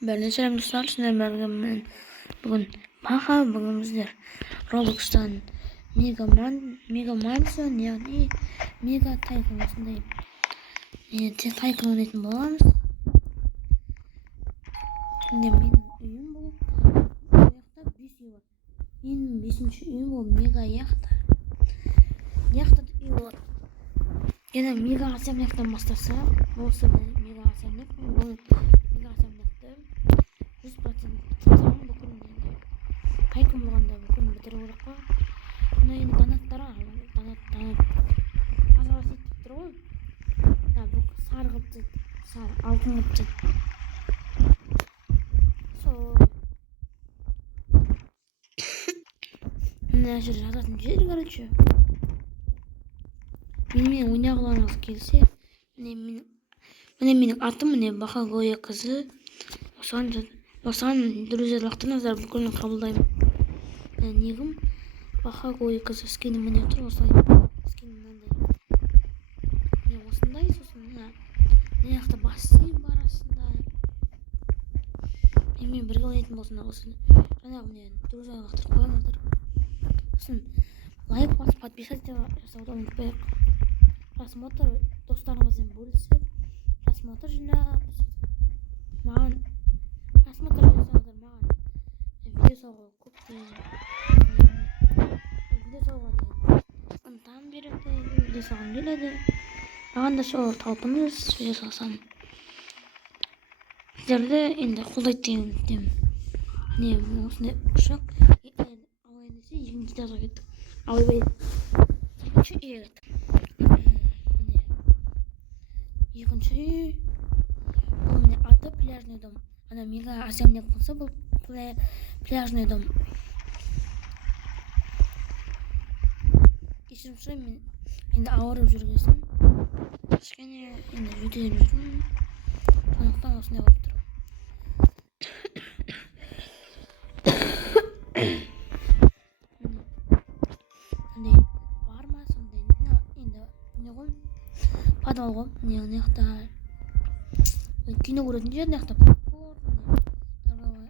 Selam dostlar, sizlerle ben bugün bagımızdır. Roblox'tan Mega Mansion yani Mega Tycoon'undayım. Tycoon oynayın boğaz. Şimdi benim uyum bu. Yakta bir şey var. Benim 5. uyum bu Mega yakta. Yakta iyi var. Yine Mega Asemlek'ten başlarsa olsa Mega Asemlek bu Mega Asemlek'te 100% tamam bakın. Tycoon болғанда бүкіл бітіріп керек қой. Мына енді донаттар донат азалы сөйтіп тұр ғой. Бұл сары қылып сары алтын қылып сол мына жер жазатын жер короче. Менімен ойнағыларыңыз келсе міне менің атым міне Бахагоя қызы. Осыған друзья лақтыңыздар бүкілін қабылдаймын. Негім Бахагоя қызы скені міне тұр осылай. Скені мынандай. Осындай сосын мына жақта бассейн бар астында. Менімен бірге ойнайтын болсын осы. Жаңағы міне друзья лақтырып қойыңыздар. Сосын лайк басып подписаться жасауды ұмытпайық. Просмотр достарыңызбен бөлісіп, просмотр жинап, маған просмотр жасаңыздар, маған видео салуға көптеген видео салуға ынтам береді, видео салғым келеді. Маған да сол талпыныс видео салсам сіздерді енді қолдайды деген үміттемін. Міне осындай ұшақ ауайын десе екінші этажға кеттік. Ойбай екінші үйге кеттік. Екінші үй бұл міне аты пляжный дом. Ана Мега Аsemlek болса бұл пляжный дом. Кешірім сұраймын, мен енді ауырып жүргесін кішкене енді жөтеліп жүрмін. Сондықтан осындай болып тұр. Бар ма сондай енді не ғой подвал ғой. Мына жақта кино көретін жер, мына жақта попкорн, торговая.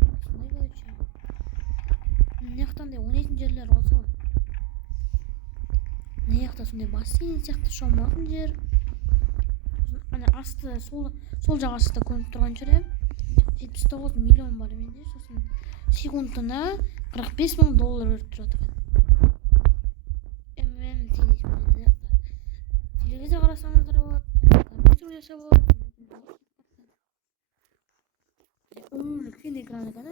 Осындай короче. Мына жақта ойнайтын жерлер осы ғой. Мына жақта сондай бассейн сияқты шомылатын жер. Ана асты сол жағасында көрініп тұрған жер 79 миллион бар менде. Сосын секундына $45,000 өріп тұрады екен. Телевизор қарасаңыздар болады, компьютер ойнаса болады. Үлкен экран екен,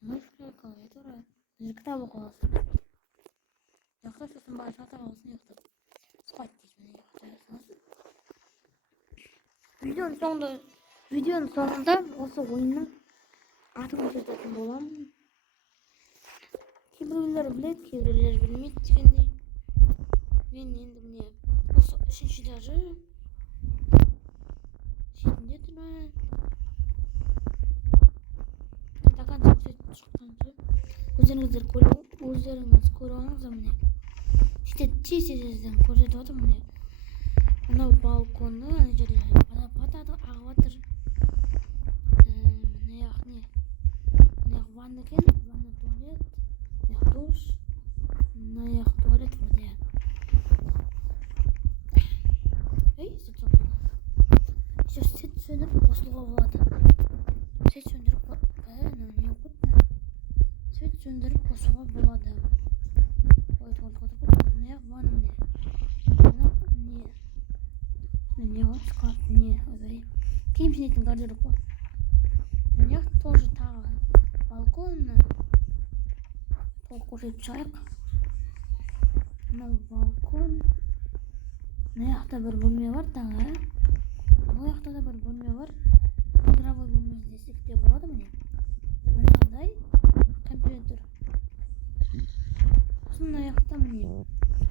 мышка, клавиатура, кітап оқи аласың. Жақта сосын бәрі сатып аласың, ұйықтап спать дейсің. Видеоның соңында осы ойынның атын көрсететін боламын. Кейбіреулер біледі, кейбіреулер білмейді дегендей. Мен енді міне осы үшінші этажы шетінде тұрмын. Доканча көрсетіп шыққан жер. Өздеріңіз көріп алыңыздар міне. Тез-тезден көрсетіп отырмын міне. Мынау балконы, ана жерде водопад ағып жатыр. Мына жақ не? Мына жақ ванна екен, ванна туалет. Мына жақ душ. Мына жақ туалет вроде. Свет сөндіріп қосылуға болады. Свет сөндіріп қосуға болады. Мына ванна міне. Не ғой, шкаф, не, ойбай. Киім жинайтын гардероб қой. Мына тоже тағы балкон. Толық көрсетіп шығайық. Мынау балкон. Мына жақта бір бөлме бар тағы. Бұл жақта да бір бөлме бар. Игровой бөлме десек те болады міне. Мынандай компьютер. Мына жақта міне.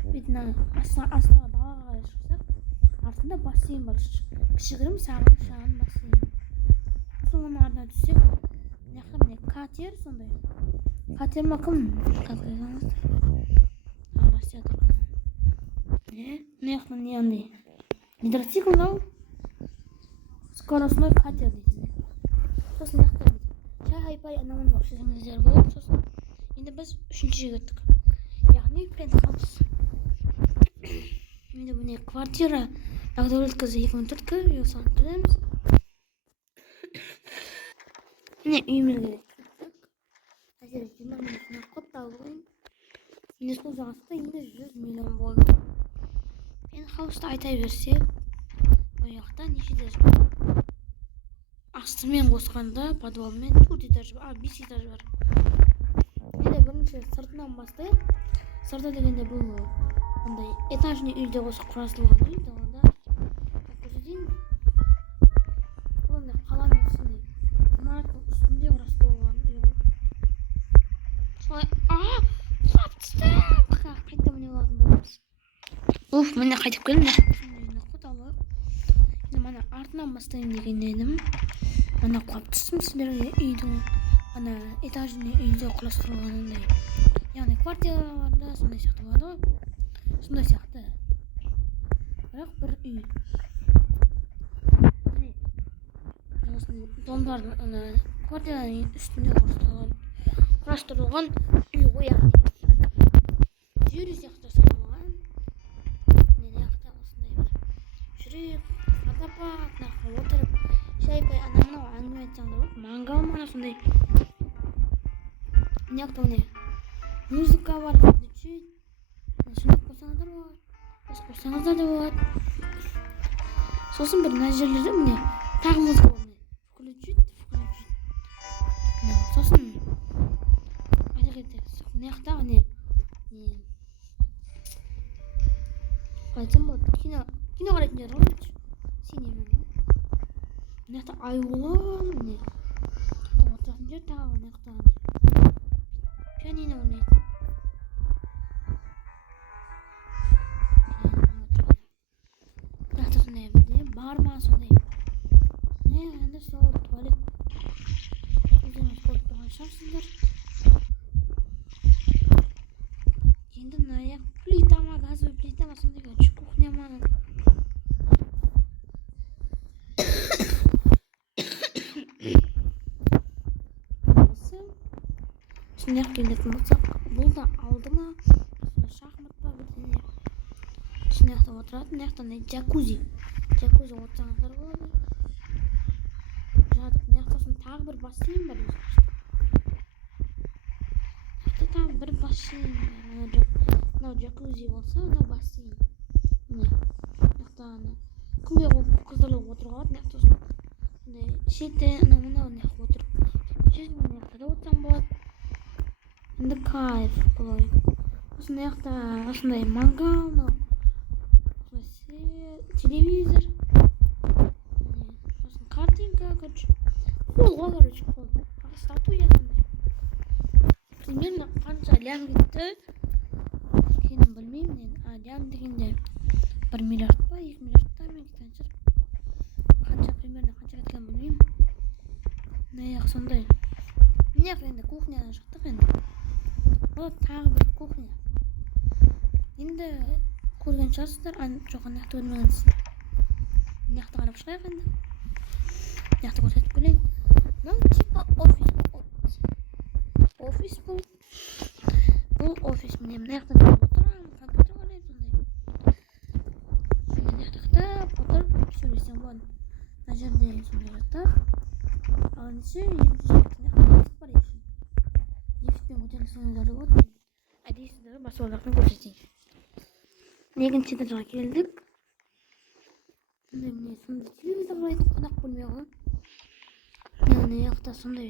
Бетіне астаға далаға қарай шықсақ, артында бассейн бар. Кішігірім шағын бассейн. Соның артына түссек, мына жақта міне катер сондай. Катер ма кім? Қайтқызаңыздар. Россия тұрған. Мына жақта не андай? Гидроцикл мынау? скоростной катер дейді. Сосын жақта шай-пай анамын ұқсасаңыздар болып, сосын енді біз үшінші жерге өттік. Яғни пентхаус. Енді міне квартира Ақтөбелікізі 2004-кі елсан төлеміз. Міне үйімізге кірдік. Әзір 20 минутына қот алғын. Енді сол жағасында енді 100 миллион болды. Пентхаусты айта берсек, бұл жақта неше этаж бар? Астымен қосқанда подвалмен 4 этаж бар, 5 этаж бар. Енді бірінші сыртынан бастайық. Сырты дегенде бұл андай этажный үйде қосып құрастырылған үй. Далада көрсетейін. Бұл андай қаланың үстінде, ғимараттың үстінде құрастырылған үй ғой. Солай, құлап түстім. Қайта міне болатын боламыз. Міне қайтып келдім. Енді мана артынан бастайын деген едім. Мана құлап түстім сіздерге үйдің этажный үйде құрастырылғанындай. Яғни квартираларда сондай сияқты болады ғой. Сондай сияқты. Бірақ бір үй. Домдардың квартираның үстінде құрастырылған үй ғой яғни. Жүйрі сияқты жасалған. Міне жақта осындай бір жүрек, водопад, отырып, шай-пай анамнау әңгіме айтсаңдар болады. Мангал мана сондай. Міне жақта міне музыка бар, включить. Шындап қойсаңыздар болады. Қосып қойсаңыздар да болады. Сосын бір мына жерлерде міне тағы музыка бар. Включить. Сосын айта кетсек, мына жақта міне айтсам болады. Кино қарайтын жер ғой. Синема. Мына жақта аюлар міне. Отыратын жер тағы мына жақта. Пианино ойнайтын. Жақта сондай бірде бар ма сондай. Енді сол туалет. Өздеріңіз көріп тұрған шығарсыздар. Енді мына плита ма, газовый плита ма сондай короче, кухня ма. Сондай келетін болсақ, бұл да алды ма? Шахмат па бірдеңе. Сондай отыратын, мына джакузи. Джакузи отырсаңыздар болады. Жатып, мына тағы бір бассейн бар. Тағы бір бассейн бар. Мынау джакузи болса, мынау бассейн. Міне. Күнге қыздырылып отыруға болады. Шетте мынау отырып. Шетте отырсаң болады. Енді кайф бұлай. Осындай жақта осындай мангал, телевизор. Сосын картинка, короче. Қол ғой, короче, қол. Статуя сондай. Примерно қанша лям кетті? Екенін білмеймін мен. Лям дегенде 1 миллиард па, 2 миллиард та мен кеткен шығар. Қанша примерно қанша кеткен білмеймін. Мына сондай. Міне енді кухнядан шықтық енді. Бұл тағы бір кухня. Енді көрген шығарсыздар, жоқ ана жақта көрмегенсіз. Мына жақта қарап шығайық енді. Мына жақта көрсетіп келейін. Мынау типа офис. Офис бұл. Бұл офис. Міне мына жақта отырамын, компьютер ойнаймын сондай. Мына жақта отырып сөйлесем болады. Мына жерде сондай жатыр. Ал ендеше екінші жерде лифт бар екен. Лифтпен көтерілсеңіздер болады. Сіздерге басып алғанын көрсетейін. Екінші этажға келдік. Міне сондай телевизор қарайтын қонақ бөлме ғой. Мына жақта сондай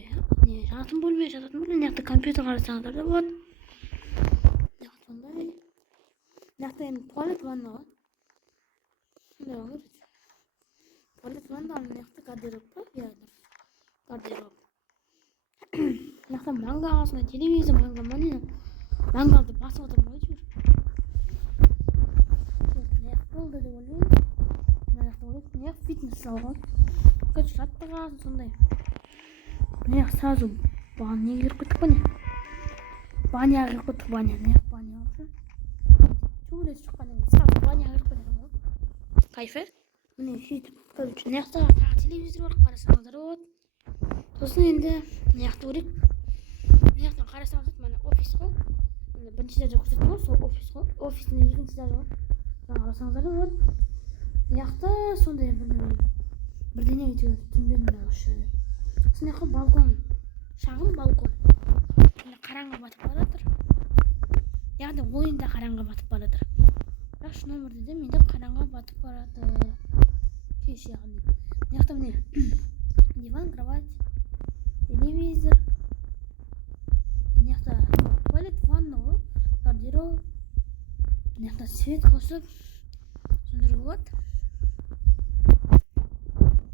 жатын бөлме. Мына жақта компьютер қарасаңыздар да болады. Мына жақта сондай. Мына жақта енді туалет ванна ғой. Сондай ғой. Туалет ванна, мына жақта гардероб па? Иә, гардероб. Мына жақта мангал, сондай телевизор, мангалды басып отырмын ғой жүр. Болды деп ойлаймын. Мына жақта ойлаймын. Мына фитнес зал ғой. Короче, жаттығасың сондай. Мына сразу баня кіріп кеттік па не? Баня кіріп кеттік, баня. Мына баня алып жүр. Туалет шыққаннан кейін сразу баня кіріп кеттік ғой. Кайфы? міне сөйтіп короче мына жақта тағы телевизор бар, қарасаңыздар болады. Сосын енді мына жақты көрейік. Мына жақтан қарасаңыздар міне офис қой. Міне бірінші этажда көрсеткен ғой, сол офис қой. Офистің екінші этажы бар. Қарасаңыздар болады. Мына жақта сондай бірдеңе әйтеуір түсінбедім осы жерде. Сосын жақта балкон, шағын балкон. Міне қараңғы батып бара жатыр. Яғни ойында қараңғы батып бара жатыр. Бірақ шын өмірде де менде қараңғы батып бара жатыр. Кеш яғни. Мына жақта міне диван, кровать, телевизор. Мына жақта туалет, ванна ғой, гардероб. Мына жақта свет қосып сөндіруге болады.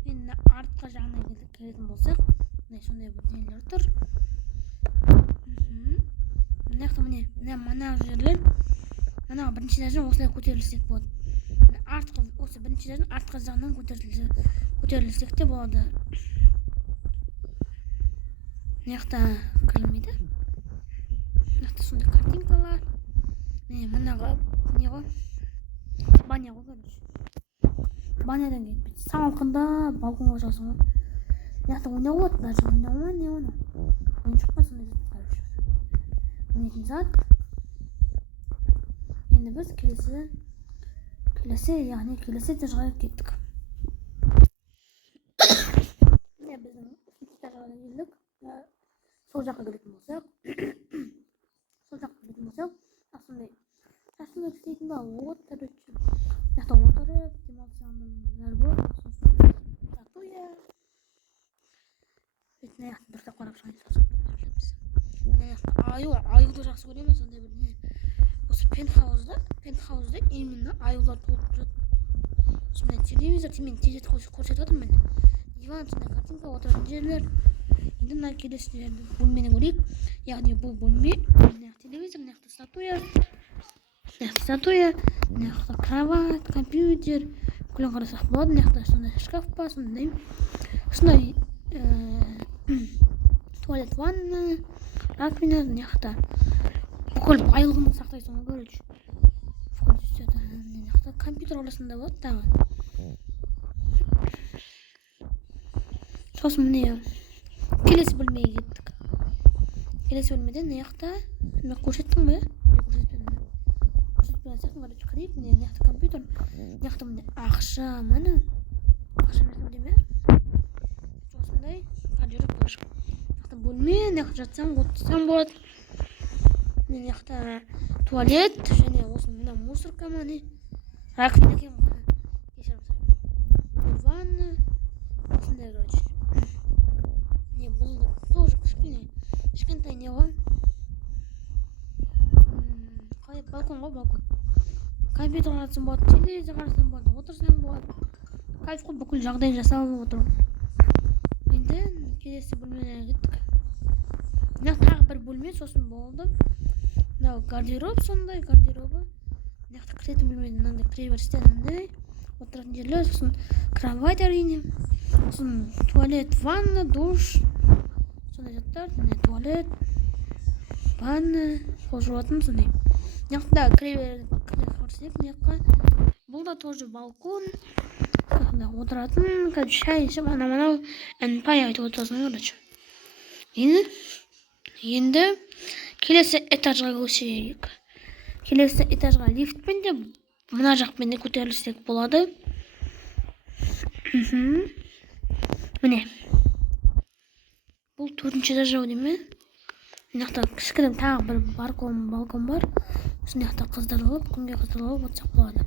Енді артқы жағына келетін болсақ, сондай бір нелер тұр. Мына жақта міне мына жерлер, мына бірінші этаждан осылай көтерілсек болады. Артқы осы бірінші этаждан артқы жағынан көтерілсек те болады. Мына жақта кірілмейді. Мына жақта сондай картинкалар. Мынаға не ғой? Баня ғой, короче. Банядан кетпейді. Салқында балконға шығасың ғой. Мына жақта ойнау болады, даже ойнау ма, не оны? Ойыншық па сондай зат, короче. Ойнайтын зат. Енді біз келесі этажға кеттік. Міне біздің этажға келдік. Сол жаққа келетін болсақ, сондай шашын өтілейтін ба, от, короче. Мына жақта отырып, демалсаңдар болады. Статуя. Мына жақта дұрыстап қарап шығайын. Мына жақта аюды жақсы көремін, сондай бір не. Осы пентхаузда именно аюлар толып тұрады. Сондай телевизор, мен тезет көрсетіп отырмын. Диван, сондай картинка, отыратын жерлер. Енді мына келесі бөлмені көрейік. Яғни бұл бөлме, мына телевизор, мына статуя, мына жақта кровать, компьютер. Бүкілін қарасақ болады. Мына жақта сондай шкаф па, сондай туалет, ванна, раковина. Мына жақта бүкіл айлығымды сақтайсың ғой, короче. Мына жақта компьютер арасында болады тағы. Сосын міне келесі бөлмеге кеттік. Келесі бөлмеде мына жақта көрсеттің бе? Көрсетпей қарайық. Міне мына жақта компьютер. Мына жақта міне ақша, міне ақша берсем деме. Осындай гардероб бар. Мына жақта бөлме, мына жақта жатсаң, отырсаң болады. Мына жақта туалет, және осы мына мусорка міне раковина екен ғой. Кешірім сұраймын. Ванна, осындай, короче. Не, бұл тоже кішкентай не ғой. Қалай, балкон ғой, балкон. Компьютер қарасаң болады, телевизор қарасаң болады, отырсаң болады. Кайф қой, бүкіл жағдай жасалып отыр. Енді келесі бөлмеге кеттік. Мына тағы бір бөлме, сосын болды. Мынау гардероб, сондай гардеробы. Мына жақта кіретін бөлмеде мынандай кіреберісте мынандай отыратын жерлер, сосын кровать әрине. Сосын туалет, ванна, душ. Сондай заттар, міне туалет, ванна, қол жуатын сондай. Мына жақта кіреберіс, мына жаққа. Бұл да тоже балкон. Отыратын, короче, шай ішіп, анау әнпай айтып отырасың, короче. Енді келесі этажға көшейік. Келесі этажға лифтпен де мына жақпен де көтерілсек болады. Міне. Бұл 4-ші этаж ау дейме? Мына жақта кішкене тағы бір балкон бар. Мына жақта қыздырылып, күнге қыздырылып отырсақ болады.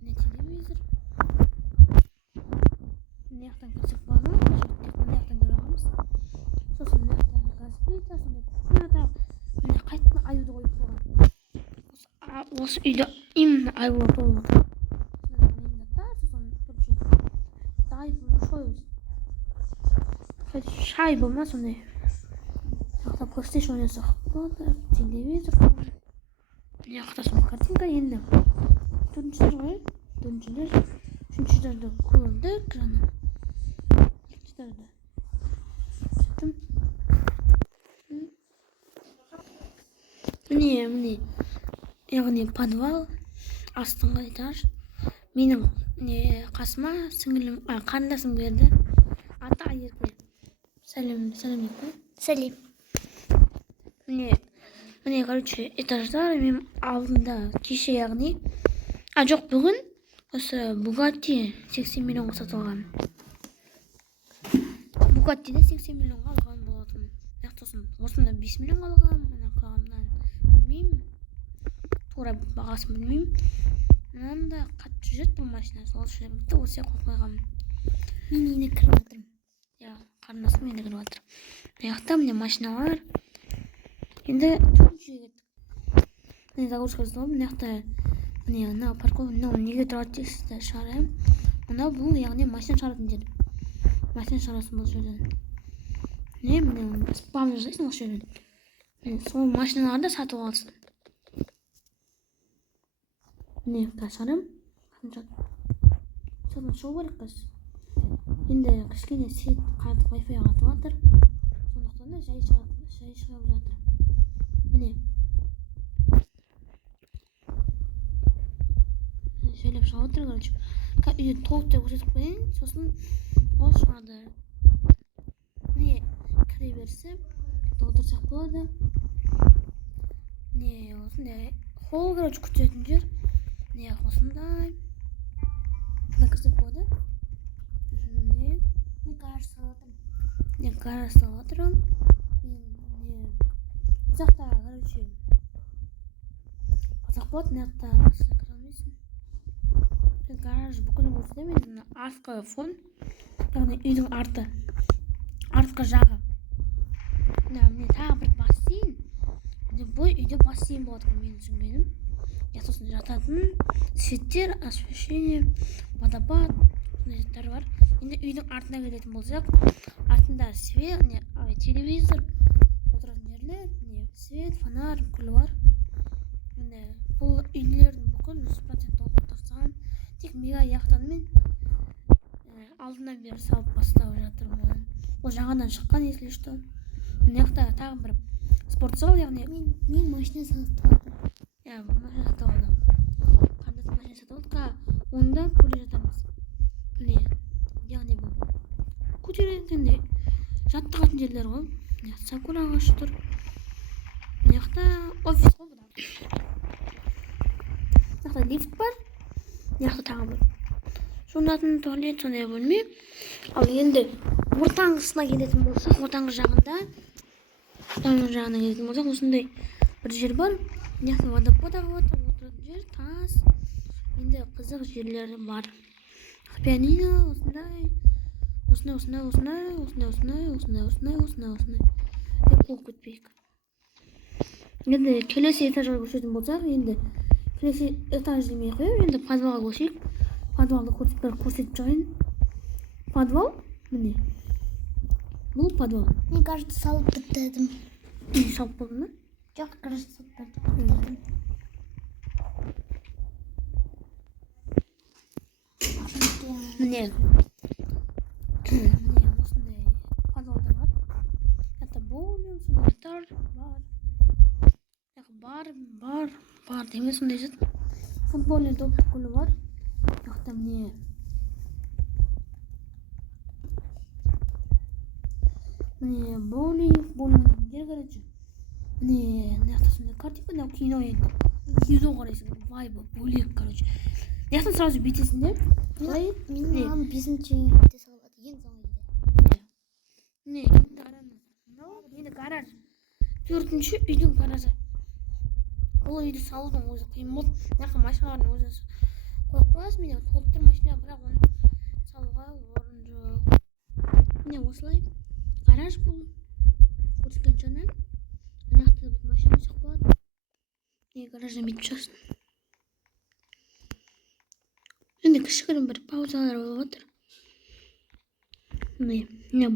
Міне телевизор. Мына жақтан кірсек болады ма? Мына жақтан кіре аламыз. Сосын мына жақта газ плита, сондай кухня. Міне қайтадан аюды қойып қойған. Осы үйде именно аюлар толып отыр. Шай болма сондай. Жақта PlayStation ойнасақ болады, телевизор. Мына жақта сондай картинка. Енді 4-ші этаж ғой. 3-ші этажда көрдік жаңа. 2-ші этажда. Міне яғни подвал, астыңғы этаж. Менің Қасыма сіңілім, қарындасым берді. Аты Айерке. Сәлем Ерке. Сәлем. Міне, короче, этажда мен алдында кеше яғни. Жоқ, бүгін осы Bugatti 80 миллионға сатып алған. Bugatti'ді 80 миллионға алған болатын. Сосын осында 5 миллионға алған. Мына қалғаннан білмеймін. Тура бағасын білмеймін. Мынанда қатты жүреді бұл машина. Сол үшін осы қойып қойғанмын. Мен енді кіріп жатырмын. Қарындасым енді кіріп жатыр. Мына міне машиналар. Енді жүргізуге кеттік. Міне загрузка жасалып, мына мына парковка неге тұрады дейсіздер шығарайын. Мына бұл яғни машина шығаратын жер. Машина шығарасын бұл жерден. Міне спам жасайсың осы жерден. Сол машиналарды сатып алсын. Міне шығарам. Содан шығу керек қыз. Енді кішкене свет қатып Wi-Fi қатып жатыр. Сондықтан да жай шығып жатыр. Міне. Жайлап шығып жатыр, короче. Үйді толықтай көрсетіп қояйын, сосын ол шығады. Міне кіре берсе толтырсақ болады. Міне осындай холл, короче, күтетін жер. Міне осындай. Мына кірсек болады. Міне гараж салып жатырмын. Бұл жақта, короче, қазақ болады, мына жақта кіре алмайсың. Гараж бүкіл көрсетемін. Мына артқы фон, яғни үйдің артқы жағы. Міне тағы бір бассейн. Бұл үйде бассейн болады, менің түсінгенім. Сосын жататын светтер, освещение, водопад, заттар бар. Енді үйдің артына келетін болсақ, артында свет, телевизор, отыратын жерлер, свет, фонарь, күлі бар. Бұл үйлердің бүкіл 100% толықтырсам, тек мега яхтамен алдынан бері салып бастап жатырмын. Ол жаңадан шыққан, если что. Мына жақта тағы бір спортзал, яғни мен машина сатып алдым. Машина сатып алдым. Қандас машина сатып алдық. Онда көре жатамыз. Міне, яғни бұл көтеретіндей жаттығатын жерлер ғой. Сакура ағашы тұр. Мына жақта офис қой бұда. Мына жақта лифт бар. Мына жақта тағы бір жуынатын туалет, сондай бөлме. Ал енді ортаңғысына келетін болсақ, ортаңғы жағына келетін болсақ, осындай бір жер бар. Мына жақта водопад ағып жатыр, отыратын жер, тас. Енді қызық жерлер бар. Пианино, осындай. Деп қуып кетпейік. Енді келесі этажға көшетін болсақ, енді келесі этаж демей қойып, енді подвалға көшейік. Подвалды көрсетіп жағайын. Подвал, міне. Бұл подвал. Мен кажется салып бітірдім. Салып болдың ба? Жоқ, кажется салып бітірдім. Міне осындай подвалда бар. Это боулинг, сондай гитар бар деме сондай жет. Футбольный доп күлі бар. Жақта міне боулинг жер, короче. Міне жақта сондай картинка, кино енді. Кино қарайсың, вайбы бөлек, короче. Яқтан сразу бүйтесіңдер. Мен маған 5-ші үйде салады, ең соңғы үйде. Енді гараж. 4-ші үйдің гаражы. Бұл үйді салудың өзі қиын болды. Мына машиналардың өзі қойып қоясың, міне толықтыр машина, бірақ оны салуға орын жоқ. Міне осылай гараж бұл. Көрсеткен жаңа. Мына жақта бір машина шығып болады. Міне гараждан бүйтіп шығасың. Енді кішігірім бір паузалар болып отыр. Міне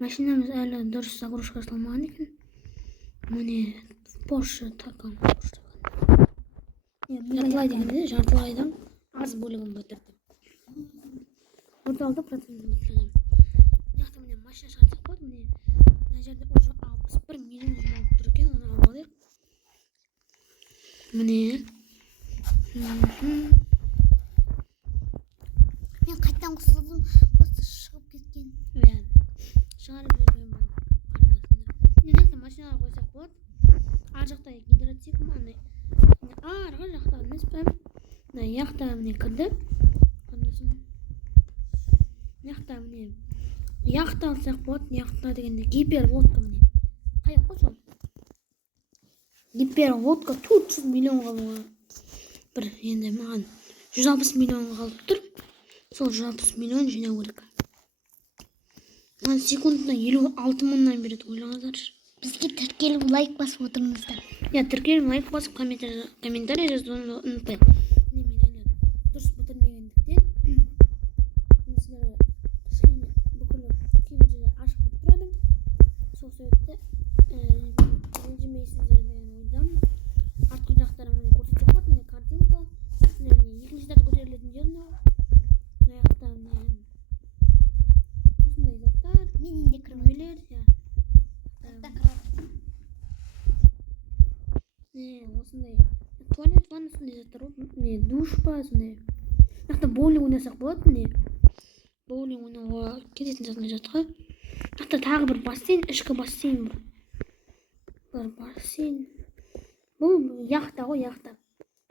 машинамыз әлі дұрыс загрузка жасалмаған екен. Міне Porsche Taycan. Жартылай дегенде жартылайдан аз бөлігін бітірдім. 36% бітірдім. Мына жақта міне машина шығарсақ болады. Мына жерде уже 61 миллион жұмалып тұр екен, оны алып алайық. Міне қайдан құсылдым просто шығып кеткен. Иә. Шығарып жіберген бұл. Мына жақта машинаға қойсақ болады. Ар жақта гидроцикл андай. Арғы жақта емес пе? Мына жақта міне кірді. Қандасым. Жақта міне. Жақта алсақ болады. Жақта дегенде гиперводка міне. Қайық қой сол. Гиперводка 400 миллион қалуға. Бір енді маған 160 миллион қалып тұр. Сол 160 миллион жинау керек. Маған секундына 56 мыңнан береді, ойлаңыздаршы. Бізге тіркеліп лайк басып отырыңыздар. Я тіркеліп лайк басып комментарий жазуды ұмытпай. Мен әлі дұрыс бітірмегендіктен сіздерге кішкене бүкіл кейбір жерде ашық болып тұрадым. Сол себепті ренжімейсіздер деген ойдамын. Артқы жақтары міне көрсетсек болады, міне картинка. Міне екінші этаж көтерілетін жер мынау. Мына жақта міне осындай заттар. Мен енді Кірмелер, осындай туалет, ванна, сондай заттар болып, міне душ па, сондай. Жақта боулинг ойнасақ болады, міне. Боулинг ойнауға кететін сондай жатқа. Жақта тағы бір бассейн, ішкі бассейн бар. Бір бассейн. Бұл яхта ғой, яхта.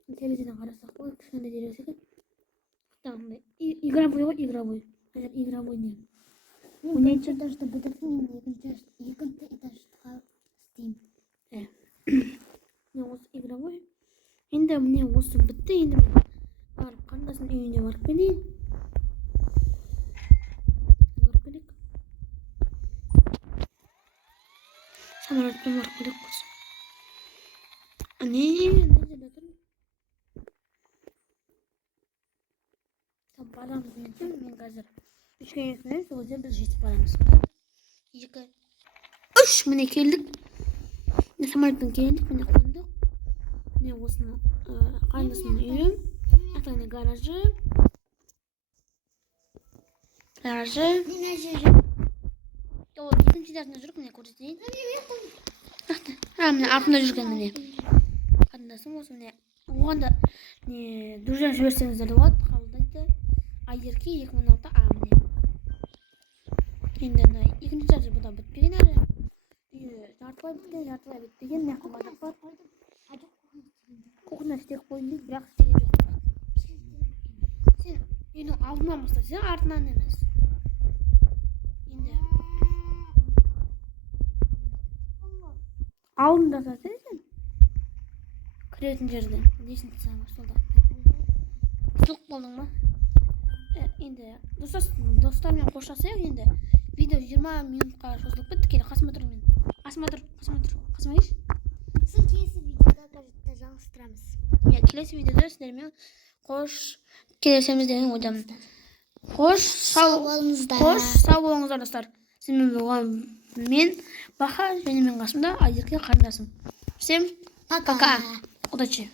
Телевизордан қарасақ болады, кішкентай дереу секілді. Жақта игровой ғой, игровой. Қазір игровой не? Мен бірінші этажды бітірдім, енді екінші этажға істеймін. Міне осы игровой. Енді міне осы бітті, енді мен барып қандасым үйіне барып келейін. Барып келейік. Самолетпен барып келейік болсын. Не жерде тұр? Барамыз мен қазір. Үшке екінен сол жерде біз жетіп барамыз. 2, 3 міне келдік. Міне самолетпен келдік, міне қондық. Міне осыны қандасымның үйі. Жақта міне гаражы. Мына жері. Екінші этажында жүріп, міне көрсетейін. Міне артында жүрген міне. Қандасым осы міне. Оғанда друзья жіберсеңіздер де болады, қабылдайды. Айерке 2016 міне. Енді екінші этажы бұда бітпеген әлі. Жартылай біткен, жартылай бітпеген. Мына жақта бардық бар. Кухня істеп қойын дейді, бірақ істеген жоқ. Сен үйдің алдынан бастасың, артынан емес. Енді алдында жасасың сен. Кіретін жерден. Несін тұсаң солда. Сұлық болдың ба? Енді достармен қоштасайық енді. Видео 20 минутқа созылып бітті. Келе қасыма тұр мен. Қасыма келші. Сосын келесі видеода газетті жалғастырамыз. Келесі видеода сіздермен қош келесеміз деген ойдамын. Қош сау болыңыздар достар. Сізбен болған мен Баха және мен қасымда Айерке қарындасым. Всем пока. Удачи.